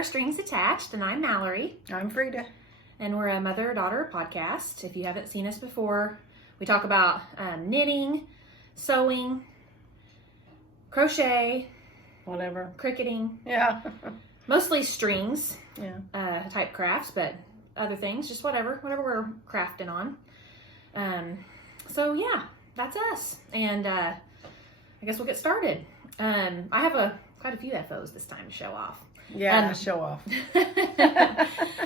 are Strings Attached, and I'm Mallory. I'm Frida. And we're a mother-daughter podcast. If you haven't seen us before, we talk about knitting, sewing, crochet, Whatever. cricketing. Yeah. Mostly strings Yeah. type crafts, but other things, just whatever we're crafting on. So yeah, that's us. And I guess we'll get started. I have quite a few FOs this time to show off. Yeah, show off.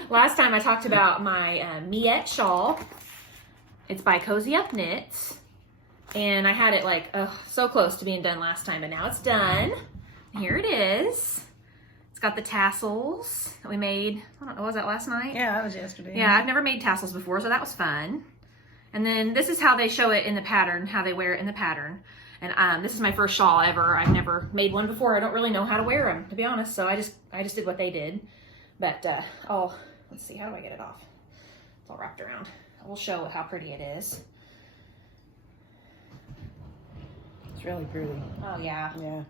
Last time I talked about my Miette Shawl. It's by Cozy Up Knits. And I had it like so close to being done last time, but now it's done. Here it is. It's got the tassels that we made. I don't know, was that last night? Yeah, that was yesterday. Yeah, I've never made tassels before, so that was fun. And then this is how they show it in the pattern, how they wear it in the pattern. And this is my first shawl ever. I've never made one before. I don't really know how to wear them, to be honest. So I just did what they did. But let's see, how do I get it off? It's all wrapped around. We'll show how pretty it is. It's really pretty. Oh yeah. Yeah.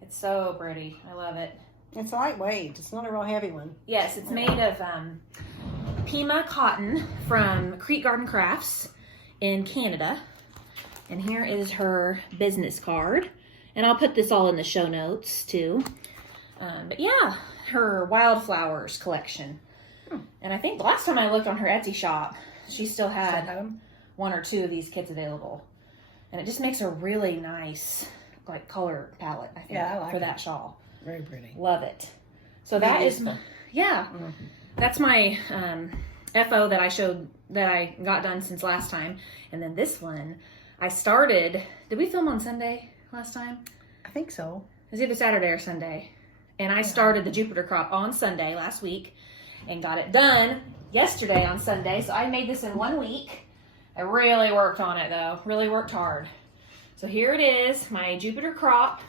It's so pretty. I love it. It's lightweight. It's not a real heavy one. Yes, it's made of Pima cotton from Creek Garden Crafts in Canada. And here is her business card. And I'll put this all in the show notes too. But yeah, her Wildflowers collection. And I think the last time I looked on her Etsy shop, she still had one or two of these kits available. And it just makes a really nice like color palette, I think, I like for it. that shawl. Very pretty. Love it. So that is, that's my FO that I showed, that I got done since last time. And then this one, I started, did we film on Sunday last time? I think so. It was either Saturday or Sunday. And I started the Jupiter crop on Sunday last week and got it done yesterday on Sunday. So I made this in 1 week. I really worked on it though, really worked hard. So here it is, my Jupiter crop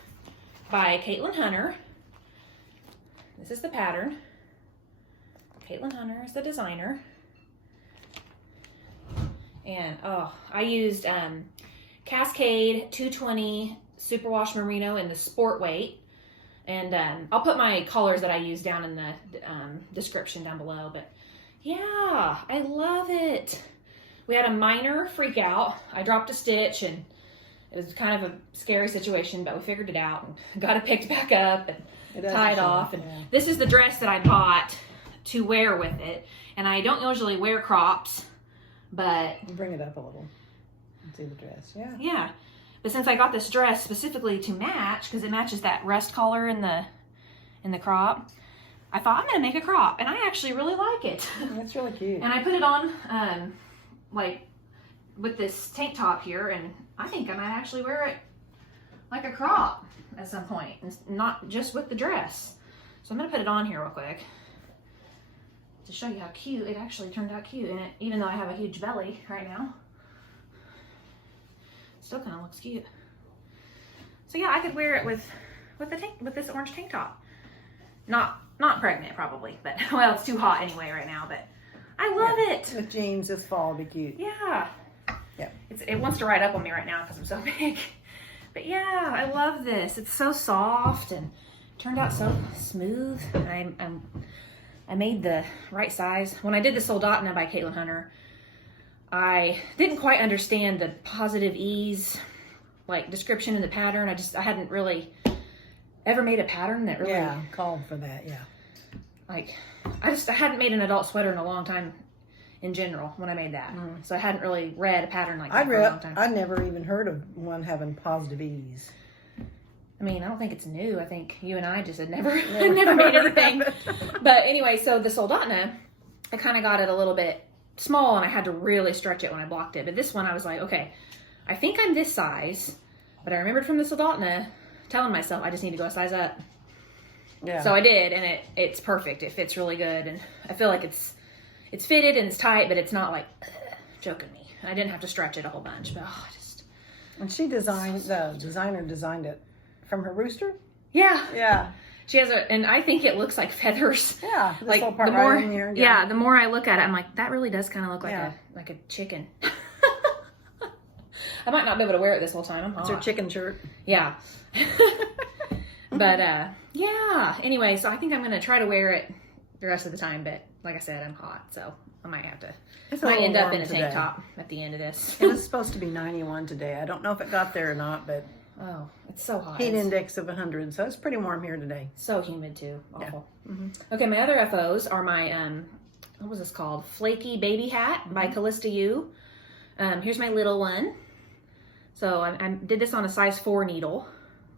by Caitlin Hunter. This is the pattern. Caitlin Hunter is the designer. And I used Cascade 220 Superwash Merino in the sport weight. And I'll put my colors that I use down in the description down below. But yeah, I love it. We had a minor freak out. I dropped a stitch and it was kind of a scary situation, but we figured it out and got it picked back up and tied off. And this is the dress that I bought to wear with it. And I don't usually wear crops, but Bring it up a little and see the dress. Yeah. yeah. But since I got this dress specifically to match, because it matches that rust collar in the crop, I thought I'm gonna make a crop, and I actually really like it. That's really cute. And I put it on like with this tank top here, and I think I might actually wear it like a crop at some point, and not just with the dress. So I'm gonna put it on here real quick to show you how cute it actually turned out cute. And even though I have a huge belly right now, it still kind of looks cute. So yeah, I could wear it with this orange tank top. Not pregnant probably, but well, it's too hot anyway right now. But I love it. With jeans this fall would be cute. Yeah. Yeah. It wants to ride up on me right now because I'm so big. But yeah, I love this. It's so soft and turned out so smooth. I made the right size. When I did the Soldotna by Caitlin Hunter, I didn't quite understand the positive ease like description in the pattern. I hadn't really ever made a pattern that really called for that. Yeah. Like I hadn't made an adult sweater in a long time in general when I made that. So I hadn't really read a pattern like that for a long time. I'd never even heard of one having positive ease. I mean, I don't think it's new. I think you and I just had never made anything. But anyway, so the Soldotna, I kind of got it a little bit small and I had to really stretch it when I blocked it. But this one I was like, okay, I think I'm this size, but I remembered from the Soldotna telling myself I just need to go a size up. Yeah. So I did, and it's perfect. It fits really good, and I feel like it's fitted and it's tight, but it's not like choking me. I didn't have to stretch it a whole bunch, but And the designer designed it from her rooster. Yeah. Yeah. She has and I think it looks like feathers. Yeah. This like little part the more, right in here. yeah, the more I look at it, I'm like, that really does kind of look like a chicken. I might not be able to wear it this whole time. I'm hot. It's her chicken shirt. Yeah. But yeah, anyway, so I think I'm going to try to wear it the rest of the time, but like I said, I'm hot, so I might have to, might end up in a tank top at the end of this. It was supposed to be 91 today. I don't know if it got there or not, but Oh, it's so hot. heat index of 100, so it's pretty warm here today. So humid too. Awful. Yeah. Mm-hmm. Okay, my other FOs are my, what was this called? Flakey Baby Hat by Calista U. Here's my little one. So I did this on a size 4 needle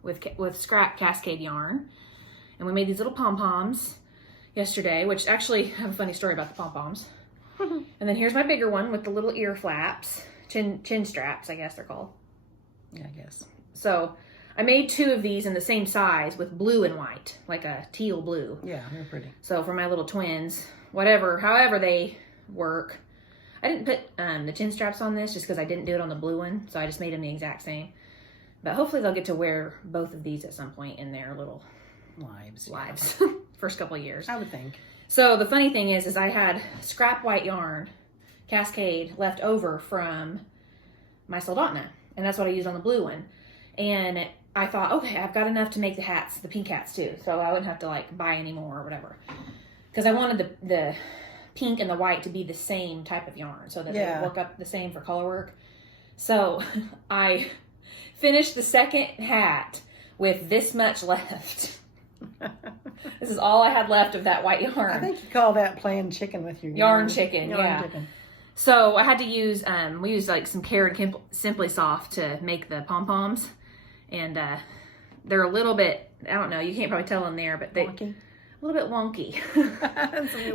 with scrap Cascade yarn. And we made these little pom-poms yesterday, which actually, I have a funny story about the pom-poms. And then here's my bigger one with the little ear flaps, chin straps, I guess they're called. Yeah, I guess. So I made 2 of these in the same size with blue and white, like a teal blue. Yeah, they're pretty. So for my little twins, however they work. I didn't put the chin straps on this just because I didn't do it on the blue one, so I just made them the exact same. But hopefully they'll get to wear both of these at some point in their little lives. First couple of years. I would think. So the funny thing is I had scrap white yarn, Cascade, left over from my Soldotna, and that's what I used on the blue one. And I thought, okay, I've got enough to make the hats, the pink hats too, so I wouldn't have to like buy any more or whatever. Because I wanted the pink and the white to be the same type of yarn so that they would work up the same for color work. So I finished the second hat with this much left. This is all I had left of that white yarn. I think you call that playing chicken with your yarn chicken. Yarn chicken. So I had to use, we used like some Care and Simply Soft to make the pom-poms. And they're a little bit, I don't know, you can't probably tell in there, but a little bit wonky.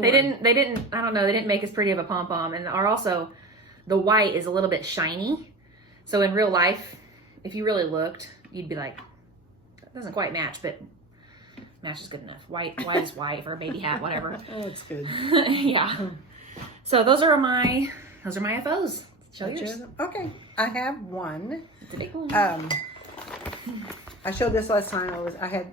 They didn't, I don't know, they didn't make as pretty of a pom-pom. And are also, the white is a little bit shiny. So in real life, if you really looked, you'd be like, that doesn't quite match, but match is good enough. White is white for a baby hat, whatever. Oh, it's good. Yeah. So those are my FOs. Show yours. Okay, I have one. It's a big one. I showed this last time. I had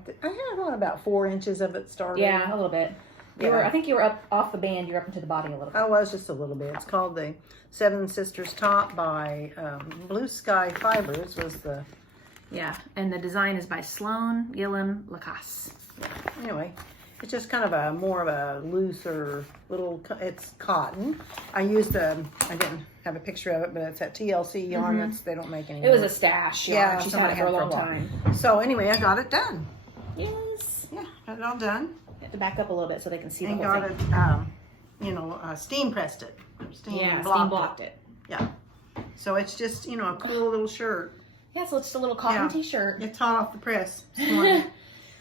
on about 4 inches of it started. Yeah, a little bit. I think you were up off the band. You're up into the body a little bit. I was just a little bit. It's called the Seven Sisters Top by Blue Sky Fibers. And the design is by Sloan Gillum Lacasse. Yeah. Anyway, it's just kind of more of a looser little. It's cotton. I used I didn't have a picture of it, but it's that TLC yarn they don't make anymore. It was a stash. Yeah, she's had it for a long time. So anyway, I got it done. Yes. Yeah, got it all done. You have to back up a little bit so they can see the and whole thing. Got it, steam pressed it. Steam blocked it. Yeah. So it's just, a cool little shirt. Yeah, so it's just a little cotton t-shirt. It's hot off the press this morning.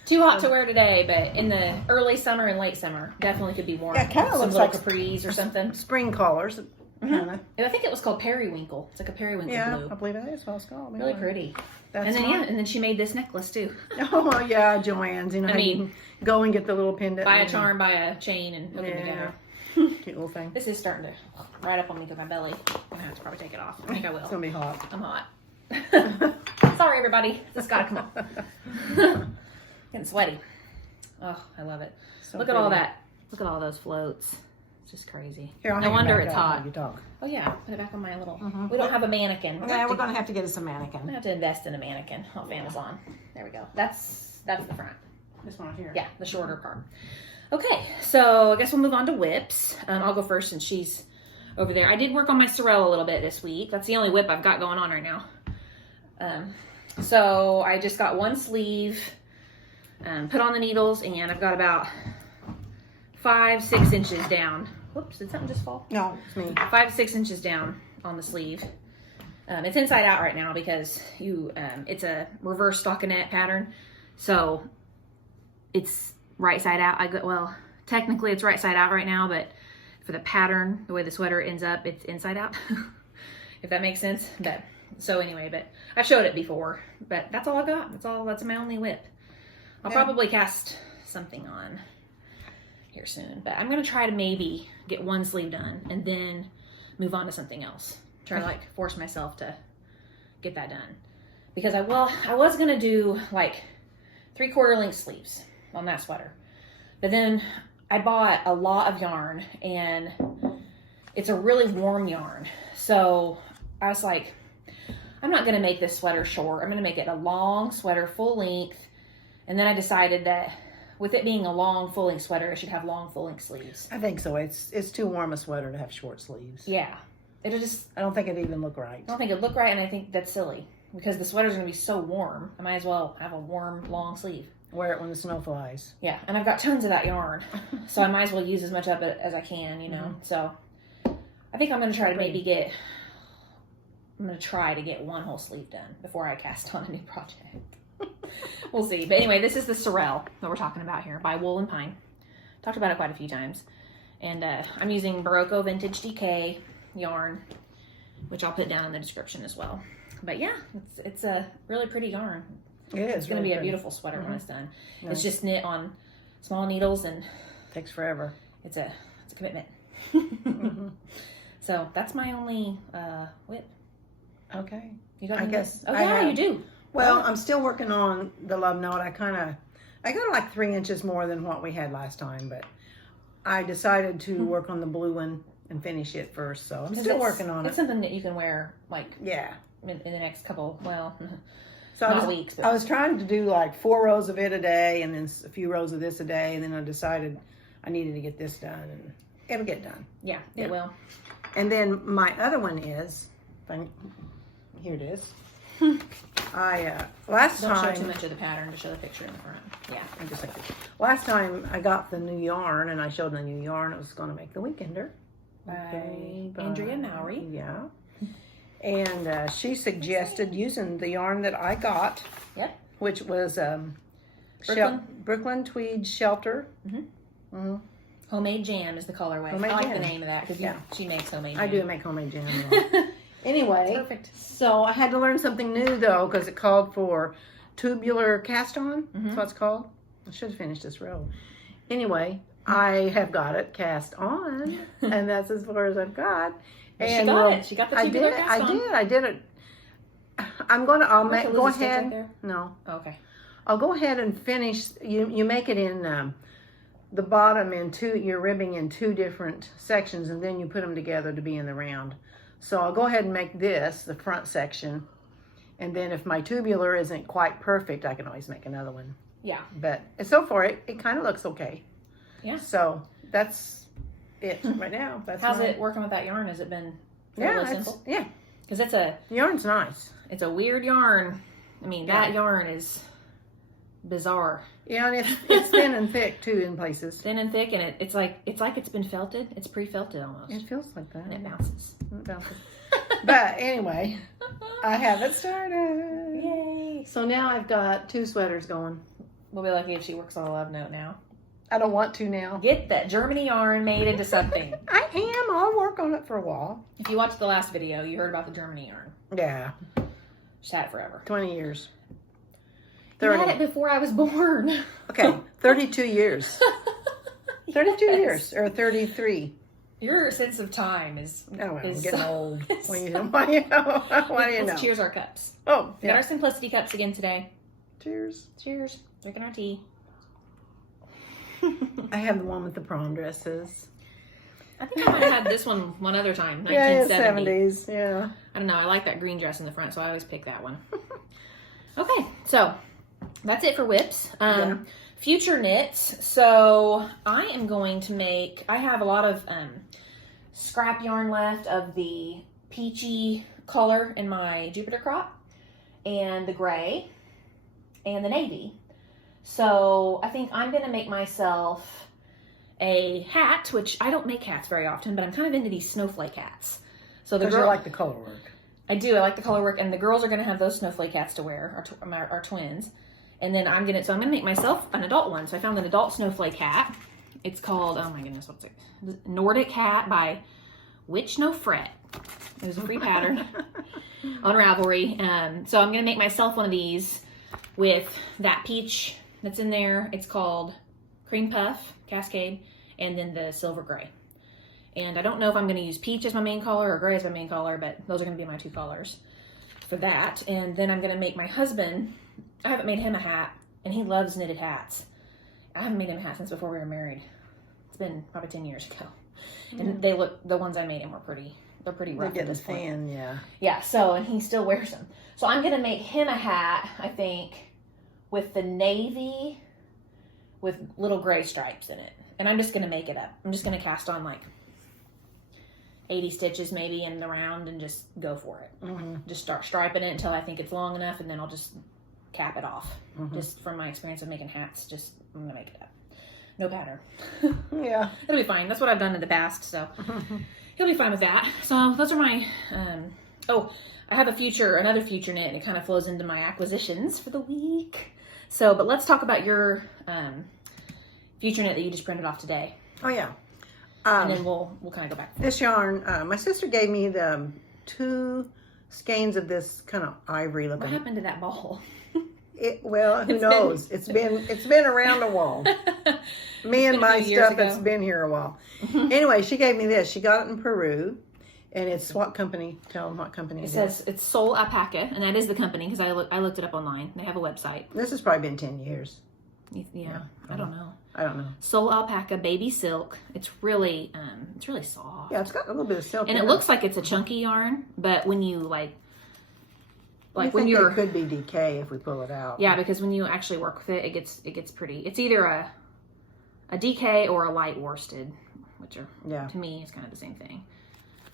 Too hot to wear today, but in the early summer and late summer, definitely could be worn. Yeah, it kind of looks little like capris or something. Spring colors. And I think it was called periwinkle. It's like a periwinkle blue. I believe it is what it's called. Really pretty. And then she made this necklace too. Oh yeah, Joanne's. I mean, go and get the little pendant. Buy a charm, buy a chain, and put them together. Cute little thing. This is starting to right up on me through my belly. I'm gonna have to probably take it off. I think I will. It's gonna be hot. I'm hot. Sorry, everybody. This gotta come off. Getting sweaty. Oh, I love it. Look at all that. Look at all those floats. It's just crazy. Here, no wonder it's hot. You talk. Oh yeah, put it back on my little. We don't have a mannequin. Yeah, we're gonna have to get us a mannequin. I'm gonna have to invest in a mannequin off Amazon. There we go. That's the front. This one here. Yeah, the shorter part. Okay, so I guess we'll move on to whips. I'll go first since she's over there. I did work on my Sorel a little bit this week. That's the only whip I've got going on right now. So I just got one sleeve, put on the needles, and I've got about 5-6 inches down. Whoops, did something just fall? No, it's me. 5 to 6 inches down on the sleeve. It's inside out right now because it's a reverse stockinette pattern. So it's right side out. Technically it's right side out right now, but for the pattern, the way the sweater ends up, it's inside out. If that makes sense. But I've showed it before, but that's all I got. That's my only whip. I'll probably cast something on here soon, but I'm going to try to maybe get one sleeve done and then move on to something else. Try to force myself to get that done. Because I was going to do 3/4 length sleeves on that sweater. But then I bought a lot of yarn and it's a really warm yarn. So I was like, I'm not going to make this sweater short. I'm going to make it a long sweater, full length. And then I decided that with it being a long full-length sweater, it should have long full-length sleeves. I think so. It's too warm a sweater to have short sleeves. Yeah. It'll just... I don't think it'd even look right. I don't think it'd look right, and I think that's silly. Because the sweater's going to be so warm, I might as well have a warm, long sleeve. Wear it when the snow flies. Yeah, and I've got tons of that yarn. So I might as well use as much of it as I can, you know. Mm-hmm. So I think I'm going to try to maybe get... I'm going to try to get one whole sleeve done before I cast on a new project. We'll see. But anyway, this is the Sorrel that we're talking about here by Wool and Pine. Talked about it quite a few times. And I'm using Barocco Vintage DK yarn, which I'll put down in the description as well. But yeah, it's a really pretty yarn. It is. It's going to be a beautiful sweater when it's done. Nice. It's just knit on small needles and takes forever. It's a commitment. Mm-hmm. So that's my only WIP. Okay. You got? I guess. Oh yeah, you do. Well, I'm still working on the love note. I got like 3 inches more than what we had last time, but I decided to work on the blue one and finish it first. So I'm still working on it. It's something that you can wear like in the next couple weeks. But. I was trying to do like 4 rows of it a day, and then a few rows of this a day, and then I decided I needed to get this done, and it'll get done. Yeah, it will. And then my other one is, here it is. Last time. Don't show too much of the pattern to show the picture in the front. Yeah. Last time I got the new yarn, and I showed the new yarn. It was going to make the Weekender. By Andrea Mowry. Yeah. And she suggested using the yarn that I got. Yep. Which was Brooklyn Tweed Shelter. Mm-hmm. Mm-hmm. Homemade Jam is the colorway. I like the name of that because she makes homemade jam. I do make homemade jam. Yeah. Anyway, perfect. So I had to learn something new though because it called for tubular cast on. Mm-hmm. That's what it's called. I should have finished this row. Anyway, I have got it cast on, and that's as far as I've got. And she got it. She got the tubular cast on. I did it. Go ahead. Right no. Oh, okay. I'll go ahead and finish. You make it in the bottom in two. You're ribbing in 2 different sections, and then you put them together to be in the round. So I'll go ahead and make this the front section, and then if my tubular isn't quite perfect, I can always make another one. Yeah. But so far, it kind of looks okay. Yeah. So that's it right now. How's it working with that yarn? Has it been fairly simple? Yeah. Because yarn's nice. It's a weird yarn. I mean, that yarn is bizarre. Yeah, and it's thin and thick too in places. Thin and thick, and it's like it's been felted. It's pre-felted almost. It feels like that. And it bounces. But anyway, I have it started. Yay! So now I've got 2 sweaters going. We'll be lucky if she works on a love note now. I don't want to now. Get that Germany yarn made into something. I am. I'll work on it for a while. If you watched the last video, you heard about the Germany yarn. Yeah. She's had it forever. 20 years. 30. You had it before I was born. Okay, 32 years. 32 years, or 33. Your sense of time is... Oh, I'm getting old. What do you know? Cheers our cups. Oh, We got our Simplicity cups again today. Cheers. Cheers. Drinking our tea. I have the one with the prom dresses. I think I might have had this one other time. 1970. Yeah, 70s. Yeah. I don't know. I like that green dress in the front, so I always pick that one. Okay, so that's it for WIPs. Future knits. So I am going to make... I have a lot of scrap yarn left of the peachy color in my Jupiter crop, and the gray, and the navy. So I think I'm going to make myself a hat, which I don't make hats very often, but I'm kind of into these snowflake hats. So because you like the color work. I do. I like the color work, and the girls are going to have those snowflake hats to wear, our twins. And then I'm going to make myself an adult one. So I found an adult snowflake hat. It's called, oh my goodness, what's it? Nordic Hat by Witch No Fret. It was a free pattern on Ravelry. So I'm going to make myself one of these with that peach that's in there. It's called Cream Puff, Cascade, and then the silver gray. And I don't know if I'm going to use peach as my main color or gray as my main color, but those are going to be my 2 colors for that. And then I'm going to make my husband, I haven't made him a hat, and he loves knitted hats. I haven't made him a hat since before we were married. It's been probably 10 years ago. And the ones I made him were they're pretty rough at this point. Yeah. Yeah, so, and he still wears them. So I'm going to make him a hat, I think, with the navy with little gray stripes in it. And I'm just going to make it up. I'm just going to cast on like 80 stitches maybe in the round and just go for it. Mm-hmm. Just start striping it until I think it's long enough, and then I'll just cap it off. Mm-hmm. Just from my experience of making hats, just I'm going to make it up. No pattern. Yeah. It'll be fine. That's what I've done in the past, so he'll be fine with that. So those are my, I have another future knit, and it kind of flows into my acquisitions for the week. So, but let's talk about your future knit that you just printed off today. Oh, yeah. And then we'll kind of go back. This yarn, my sister gave me the 2 skeins of this kind of ivory looking. What happened to that ball? Who knows? It's been around a while. Me and my stuff that's been here a while. Anyway, she gave me this. She got it in Peru, and it's what company? Tell them what company it says. It's Soul Alpaca, and that is the company because I looked it up online. They have a website. This has probably been 10 years. Yeah, I don't know. Soul Alpaca baby silk. It's really soft. Yeah, it's got a little bit of silk. And it looks like it's a chunky yarn, but when you like when it could be DK if we pull it out. Yeah, because when you actually work with it, it gets pretty. It's either a DK or a light worsted, which are to me is kind of the same thing.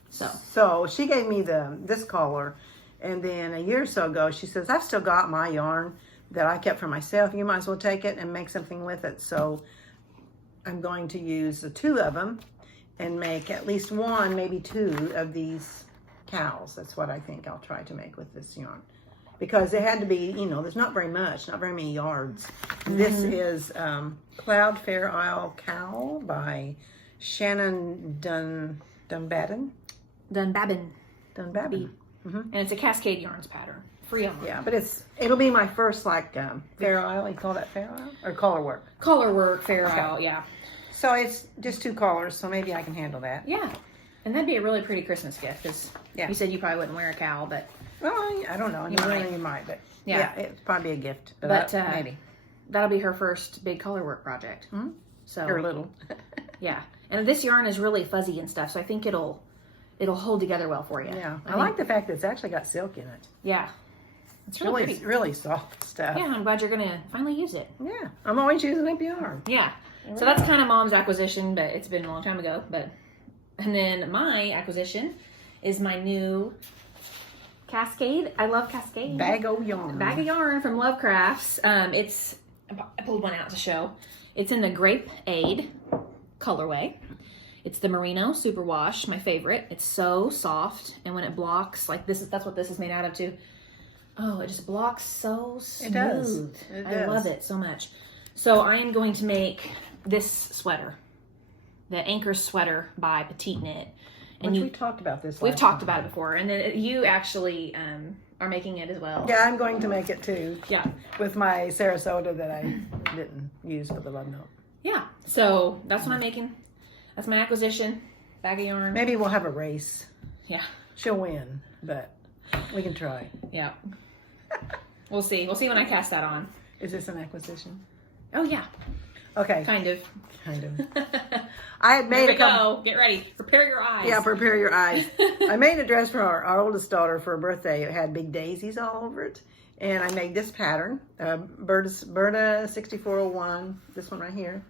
So she gave me this collar, and then a year or so ago she says, I've still got my yarn that I kept for myself. You might as well take it and make something with it. So I'm going to use the 2 of them and make at least 1, maybe 2 of these cows. That's what I think I'll try to make with this yarn. Because it had to be, there's not very many yards. Mm-hmm. This is Cloud Fair Isle Cow by Shannon Dunbabin. Mm-hmm. And it's a Cascade yarns pattern. Free on. Yeah, but it'll be my first Fair Isle. You call that Fair Isle or collar work? Collar work, Fair Isle, yeah. So it's just 2 collars, so maybe I can handle that. Yeah, and that'd be a really pretty Christmas gift because you said you probably wouldn't wear a cow, but well, I don't know. You might, but yeah, it's probably a gift. But maybe that'll be her first big color work project. Mm-hmm. So or little. Yeah, and this yarn is really fuzzy and stuff, so I think it'll hold together well for you. Yeah, I like the fact that it's actually got silk in it. Yeah. It's really soft stuff. Yeah, I'm glad you're going to finally use it. Yeah, I'm always using up yarn. Yeah. So that's kind of Mom's acquisition, but it's been a long time ago. And then my acquisition is my new Cascade. I love Cascade. Bag of yarn from Love Crafts. I pulled one out to show. It's in the Grape Aid colorway. It's the Merino Superwash, my favorite. It's so soft, and when it blocks, like that's what this is made out of too. Oh, it just blocks so smooth. It does. I love it so much. So I am going to make this sweater, the Anchor sweater by Petite Knit. And we talked about this. We've talked about it before, and then you actually are making it as well. Yeah, I'm going to make it too. Yeah, with my Sarasota that I didn't use for the love note. Yeah, so that's what I'm making. That's my acquisition. Bag of yarn. Maybe we'll have a race. Yeah, she'll win, but we can try. Yeah. We'll see. We'll see when I cast that on. Is this an acquisition? Oh, yeah. Okay. Kind of. I had made go. Get ready. Prepare your eyes. Yeah, prepare your eyes. I made a dress for our oldest daughter for her birthday. It had big daisies all over it. And I made this pattern, Berta 6401, this one right here.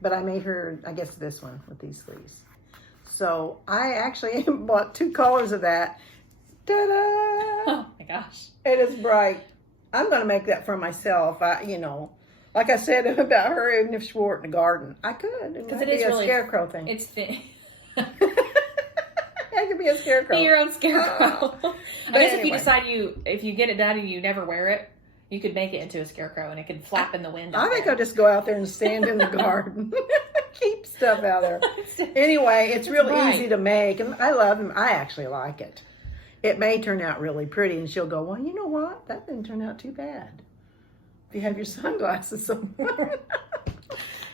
But I made her, I guess, this one with these sleeves. So I actually bought 2 colors of that. Ta-da! Oh my gosh. It is bright. I'm going to make that for myself. Like I said about her, even if she wore it in the garden, I could. Because it is really a scarecrow thing. It's thin. I could be a scarecrow. Be your own scarecrow. I guess anyway. If you get it done and you never wear it, you could make it into a scarecrow and it could flap in the wind. I think I'll just go out there and stand in the garden. Keep stuff out there. Anyway, it's real easy to make, and I love them. I actually like it. It may turn out really pretty, and she'll go, well, you know what? That didn't turn out too bad. If you have your sunglasses on.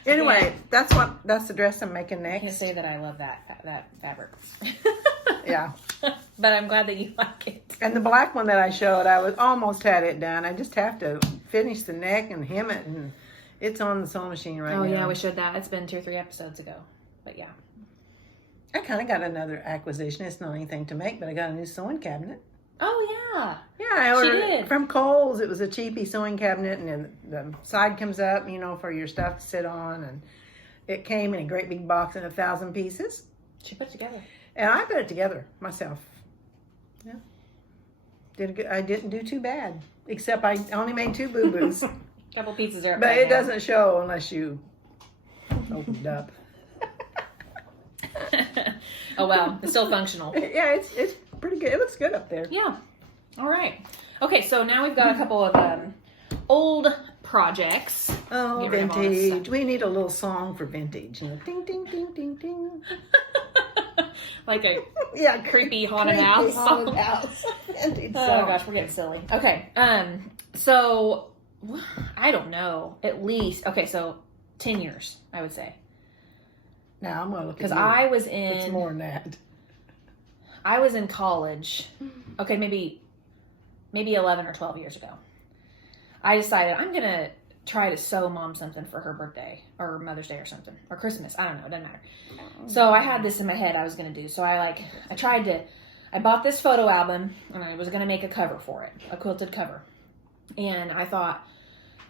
Anyway, that's the dress I'm making next. I can say that I love that fabric. Yeah. But I'm glad that you like it. And the black one that I showed, I almost had it done. I just have to finish the neck and hem it, and it's on the sewing machine right now. Oh, yeah, we showed that. It's been 2 or 3 episodes ago. But, yeah. I kind of got another acquisition. It's not anything to make, but I got a new sewing cabinet. Oh, yeah. Yeah, I ordered did. it from Kohl's. It was a cheapy sewing cabinet, and then the side comes up, for your stuff to sit on, and it came in a great big box in 1,000 pieces. She put it together. And I put it together myself. Yeah. I didn't do too bad, except I only made 2 boo-boos. Couple pieces there. But it doesn't show unless you open it up. Oh, well. It's still functional. Yeah, it's pretty good. It looks good up there. Yeah. All right. Okay, so now we've got a couple of old projects. Oh, Get rid of all this vintage. stuff. We need a little song for vintage. Ding, ding, ding, ding, ding. Like a Yeah, creepy haunted creepy house. haunted house. Vintage Oh song. gosh, we're getting silly. Okay. So I don't know. At least so 10 years, I would say. Now I'm gonna look Because at you. I was It's in more than that. college. Okay, maybe 11 or 12 years ago. I decided I'm gonna try to sew Mom something for her birthday or Mother's Day or something or Christmas. I don't know. It doesn't matter. So I had this in my head I was gonna do. So I bought this photo album and I was gonna make a cover for it, a quilted cover. And I thought,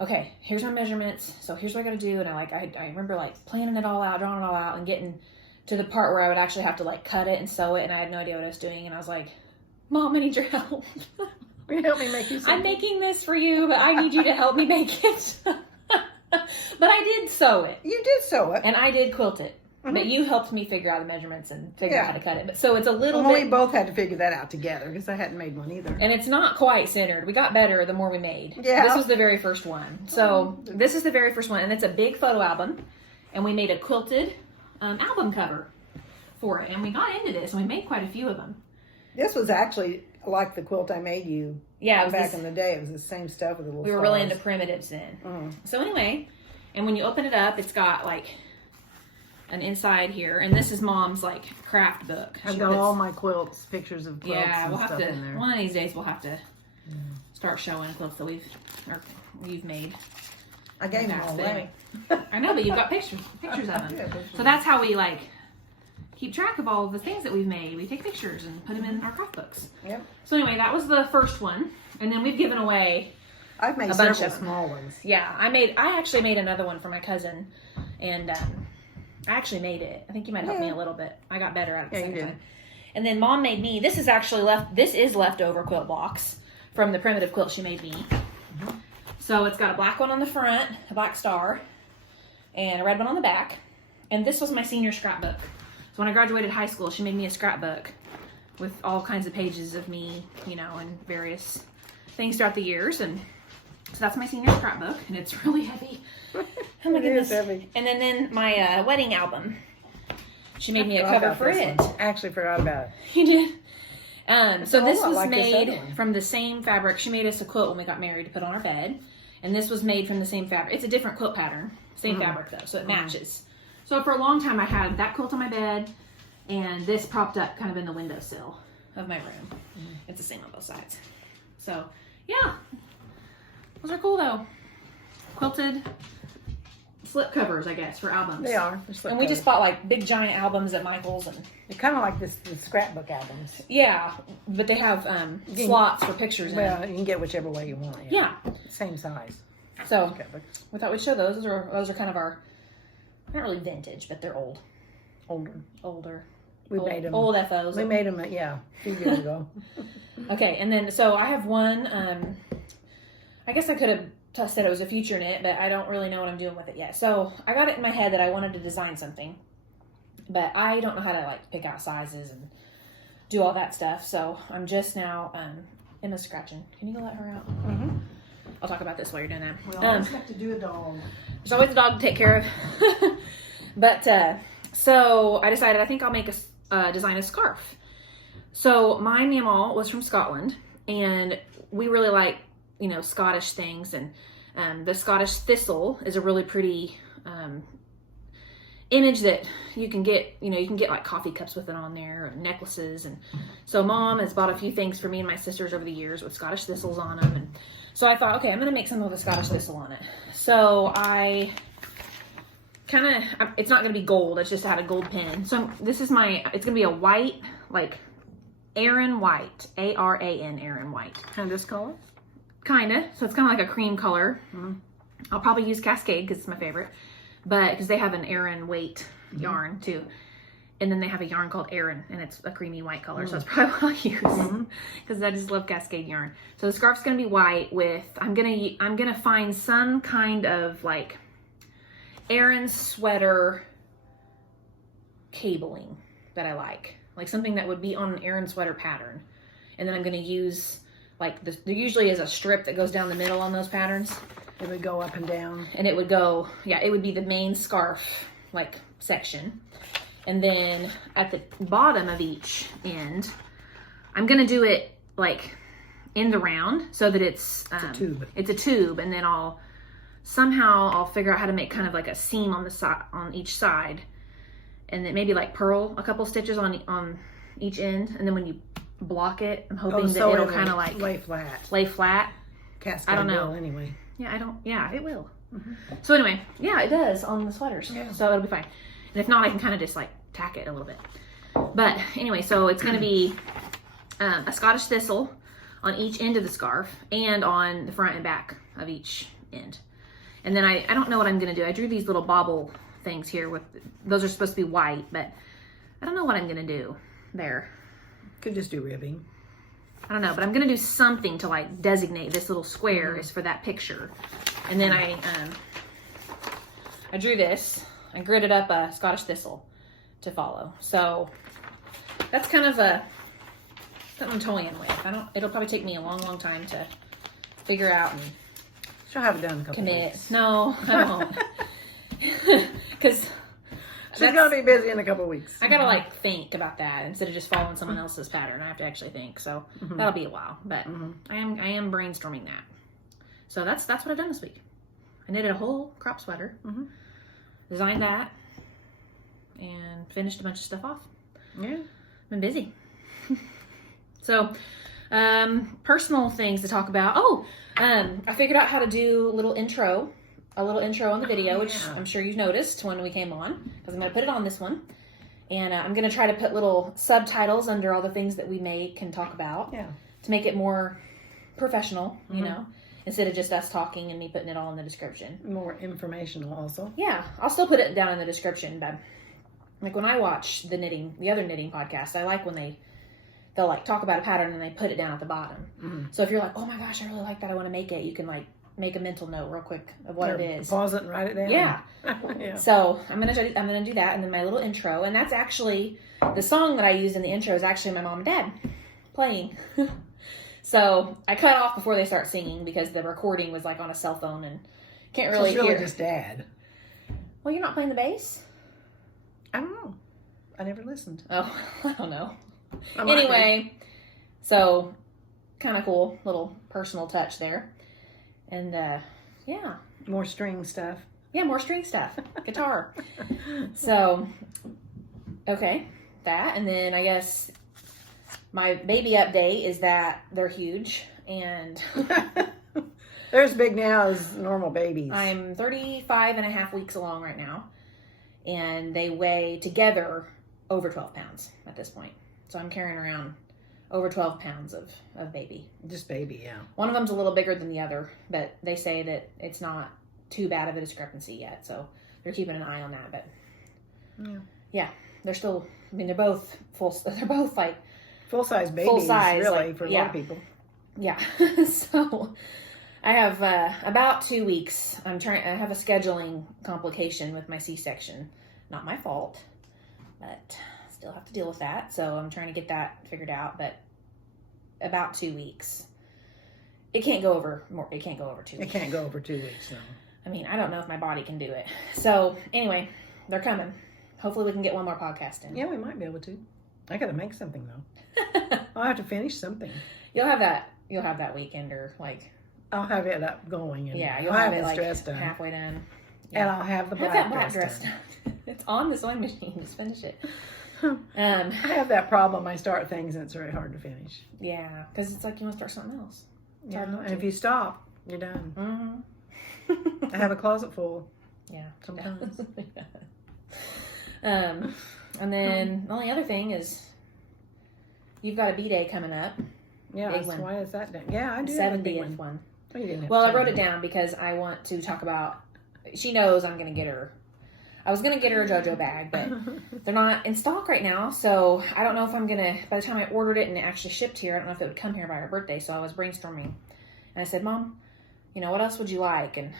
okay, here's my measurements. So here's what I gotta do. And I remember planning it all out, drawing it all out, and getting to the part where I would actually have to cut it and sew it. And I had no idea what I was doing. And I was like, Mom, I need your help. Will you help me make you something? I'm making this for you, but I need you to help me make it. But I did sew it. You did sew it. And I did quilt it. Mhm. But you helped me figure out the measurements and figure out how to cut it. But so it's a little Well, bit. we both had to figure that out together because I hadn't made one either. And it's not quite centered. We got better the more we made. Yeah. This was the very first one. So this is the very first one. And it's a big photo album. And we made a quilted album cover for it. And we got into this and we made quite a few of them. This was actually like the quilt I made you Yeah, it was back this- in the day. It was the same stuff with the little we were really stars. into primitives then. Mm. So anyway, and when you open it up, it's got an inside here. And this is Mom's craft book. I've She got puts- all my quilts, pictures of quilts Yeah, and we'll have stuff to. in there. One of these days, we'll have to start showing quilts that you've made. I gave them all away. I know, but you've got pictures of them. Yeah, pictures. So that's how we keep track of all of the things that we've made. We take pictures and put them in our craft books. Yep. So anyway, that was the first one, and then we've given away. I've made a bunch several of them. small ones. Yeah, I actually made another one for my cousin, and I actually made it. I think you might help me a little bit. I got better at it the Yeah, you second did. time. And then Mom made me. This is actually This is leftover quilt blocks from the primitive quilt she made me. Mm-hmm. So it's got a black one on the front, a black star, and a red one on the back. And this was my senior scrapbook. So when I graduated high school, she made me a scrapbook with all kinds of pages of me, and various things throughout the years. And so that's my senior scrapbook, and it's really heavy. Oh my It is goodness. heavy. And then my wedding album. She made me a Forgot cover about for this it. one. I actually forgot about it. You did? So a this lot was like this made other one. from the same fabric. She made us a quilt when we got married to put on our bed. And this was made from the same fabric. It's a different quilt pattern. Same fabric though, so it matches. So for a long time I had that quilt on my bed and this propped up kind of in the windowsill of my room. It's the same on both sides. So yeah, those are cool though. Quilted slip covers, I guess, for albums. They are. They're slip And we just covers. bought big giant albums at Michael's and They're kind of like the scrapbook albums. yeah, but they have slots for pictures in. Well, you can get whichever way you want. Yeah. Same size. So Scrapbooks. we thought we'd show those. Those are kind of our, not really vintage, but they're older. We made them. Old FOs. We made them, a few years ago. Okay, and then so I have one. I guess I could have said it was a future knit, but I don't really know what I'm doing with it yet. So I got it in my head that I wanted to design something, but I don't know how to pick out sizes and do all that stuff. So I'm just now. Emma's scratching. Can you go let her out? Mm-hmm. I'll talk about this while you're doing that. We always have to do a dog. There's always a dog to take care of. But so I decided I think I'll make design a scarf. So my mamaw was from Scotland, and we really like Scottish things, and the Scottish thistle is a really pretty image that you can get. You can get coffee cups with it on there, and necklaces, and so Mom has bought a few things for me and my sisters over the years with Scottish thistles on them, and so I thought, okay, I'm gonna make something with a Scottish thistle on it. So I it's not gonna be gold. It's just had a gold pin. So this is it's gonna be a white Aran White, A-R-A-N, Aran White. Kind of this color? Kinda. So it's kind of like a cream color. Mm-hmm. I'll probably use Cascade because it's my favorite, but because they have an Aran weight yarn too. And then they have a yarn called Aran, and it's a creamy white color, so that's probably what I'll use because I just love Cascade yarn. So the scarf's gonna be white with I'm gonna find some kind of like Aran sweater cabling that I like something that would be on an Aran sweater pattern, and then I'm gonna use like this. There usually is a strip that goes down the middle on those patterns. It would go up and down, and it would go, it would be the main scarf like section. And then at the bottom of each end, I'm going to do it like in the round so that it's a tube. It's a tube. And then I'll figure out how to make kind of like a seam on the side, on each side. And then maybe like purl a couple stitches on each end. And then when you block it, I'm hoping that it'll kind of like lay flat. Lay flat. Cascade I don't know. will anyway. Yeah, it will. So anyway, yeah, it does on the sweaters. Yeah. So it'll be fine. And if not, I can kind of just like tack it a little bit. But anyway, so it's going to be a Scottish thistle on each end of the scarf and on the front and back of each end. And then I don't know what I'm going to do. I drew these little bobble things here with, those are supposed to be white, but I don't know what I'm going to do there. Could just do ribbing. I don't know, but I'm going to do something to like designate this little square is for that picture. And then I drew this. I gridded up a Scottish thistle to follow. So that's kind of something I'm toying with. It'll probably take me a long, long time to figure out and She'll have it done in a couple commit. weeks. No, I won't. Because she's going to be busy in a couple weeks. I got to like think about that instead of just following someone else's pattern. I have to actually think. So that'll be a while, but I am brainstorming that. So that's what I've done this week. I knitted a whole crop sweater. Designed that and finished a bunch of stuff off. Yeah. Been busy. So, personal things to talk about. I figured out how to do a little intro on the video, which I'm sure you noticed when we came on, because I'm going to put it on this one. And I'm going to try to put little subtitles under all the things that we make and talk about to make it more professional, you know. Instead of just us talking and me putting it all in the description. More informational also. Yeah, I'll still put it down in the description, but like when I watch the other knitting podcast, I like when they'll like talk about a pattern and they put it down at the bottom. So if you're like, oh my gosh, I really like that, I want to make it, you can like make a mental note real quick of what it is. Pause it and write it down. Yeah. So I'm gonna do that, and then my little intro, and that's actually the song that I used in the intro is actually my mom and dad playing. So I cut off before they start singing because the recording was like on a cell phone and can't really hear. It's really hear. just dad. Well, you're not playing the bass? I don't know. I never listened. Oh, I don't know. Anyway, so kind of cool little personal touch there. And yeah. More string stuff. Yeah, more string stuff. Guitar. So, okay. That. And then I guess my baby update is that they're huge. And they're as big now as normal babies. I'm 35 and a half weeks along right now. And they weigh together over 12 pounds at this point. So I'm carrying around over 12 pounds of baby. Just baby, yeah. One of them's a little bigger than the other, but they say that it's not too bad of a discrepancy yet. So they're keeping an eye on that. But yeah, they're still, I mean, they're both like full-size babies, full-size, really, like, for a lot of people. Yeah. So I have about 2 weeks. I have a scheduling complication with my C-section. Not my fault, but still have to deal with that. So I'm trying to get that figured out, but about 2 weeks. It can't go over 2 weeks. It can't go over 2 weeks, no. I mean, I don't know if my body can do it. So anyway, they're coming. Hopefully we can get one more podcast in. Yeah, we might be able to. I gotta make something though. I'll have to finish something. You'll have that weekend, or like I'll have it up going, and you'll have it like done. halfway done. Yeah. And I'll have the black dress done. It's on the sewing machine. Just finish it. I have that problem. I start things and it's very hard to finish. Yeah, because it's like you want to start something else. Yeah, and if you stop, you're done. Mm-hmm. I have a closet full. Yeah, sometimes. And then the only other thing is, you've got a B-Day coming up. Yeah, Big that's one. why is that done? Yeah, I do have a big 70th one. Oh, you didn't have Well, to I tell wrote me. it down because I want to talk about, she knows I'm going to get her. I was going to get her a JoJo bag, but they're not in stock right now. So I don't know if I'm going to, by the time I ordered it and it actually shipped here, I don't know if it would come here by her birthday. So I was brainstorming. And I said, Mom, you know, what else would you like? And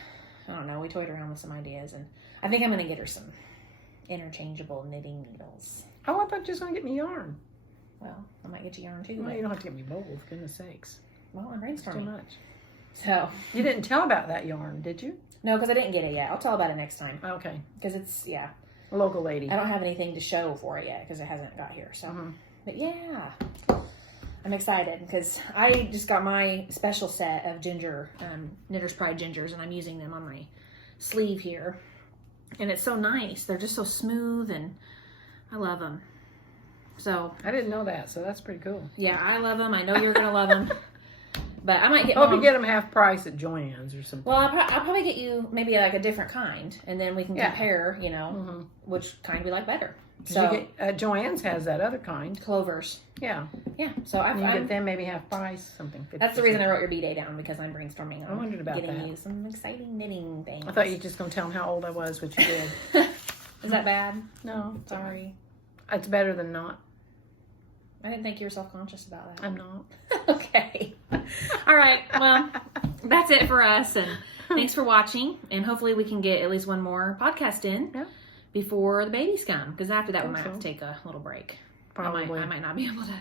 I don't know, we toyed around with some ideas. And I think I'm going to get her some interchangeable knitting needles. Oh, I thought you were going to get me yarn. Well, I might get you yarn too. Well, But, you don't have to get me both, goodness sakes. well, I'm It's too brainstorming. much. So, You didn't tell about that yarn, did you? no, because I didn't get it yet. I'll tell about it next time. Okay. Because it's, yeah. A local lady. I don't have anything to show for it yet because it hasn't got here. So, but yeah, I'm excited because I just got my special set of ginger, Knitter's Pride gingers, and I'm using them on my sleeve here. And it's so nice. They're just so smooth, and I love them. So, I didn't know that, so that's pretty cool. yeah, I love them. I know you're going to love them. But I might get Hope Mom. you get them half price at Joann's or something. Well, I'll probably get you maybe like a different kind, and then we can Yeah. compare, you know, which kind we like better. So So, Joann's has that other kind. clovers. Yeah. Yeah, so You get I'm them maybe half price, something. 50%. that's the reason I wrote your B-Day down, because I'm brainstorming I on wondered about getting that. you some exciting knitting things. I thought you were just going to tell them how old I was, which you did. Is that bad? No, Sorry. it's better than not. I didn't think you were self-conscious about that. I'm not. Okay. All right. Well, that's it for us. And thanks for watching. And hopefully we can get at least one more podcast in before the babies come. Because after that, we might have to take a little break. Probably. I might not be able to.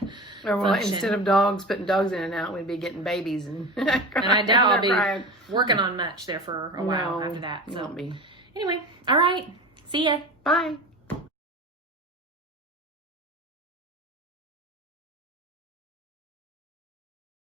Or well, function. instead of putting dogs in and out, we'd be getting babies and. And I doubt I'll be crying. working on much there for a while No, after that. you So won't be. anyway, all right. See ya. Bye.